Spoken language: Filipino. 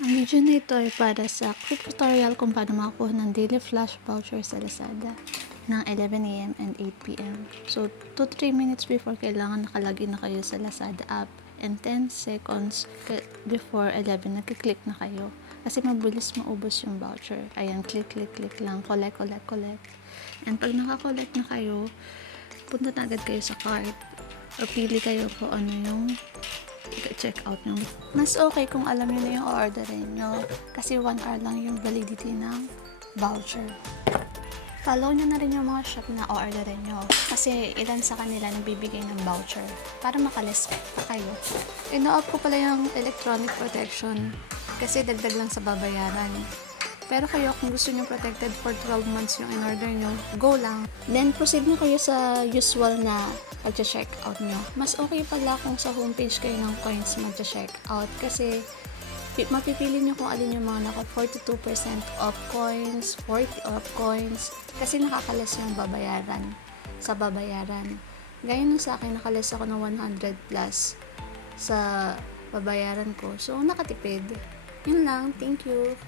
Ang video na ito ay para sa quick tutorial kung paano makakuha ng daily flash voucher sa Lazada ng 11 AM and 8 PM. So, 2-3 minutes before kailangan nakalagin na kayo sa Lazada app and 10 seconds before 11 nagkiklik na kayo. Kasi mabilis maubos yung voucher. Ayan, click lang, collect. And pag nakakollect na kayo, punta na agad kayo sa cart o pili kayo kung ano yung check out nyo. Mas okay kung alam nyo na yung orderin nyo kasi 1 hour lang yung validity ng voucher. Follow nyo na rin yung mga shop na orderin nyo kasi ilan sa kanila nagbibigay ng voucher para makalist pa kayo. Ino-off ko pala yung electronic protection kasi dagdag lang sa babayaran. Pero kayo, kung gusto nyo protected for 12 months yung in-order nyo, go lang. Then, proceed nyo kayo sa usual na pag-check out nyo. Mas okay pala kung sa homepage kayo ng coins mag-check out kasi mapipili nyo kung alin yung mga naka 42% off coins, 40 off coins, kasi nakakalas yung sa babayaran. Gaya nung sa akin, nakalas ako ng 100 plus sa babayaran ko. So, nakatipid. Yun lang. Thank you.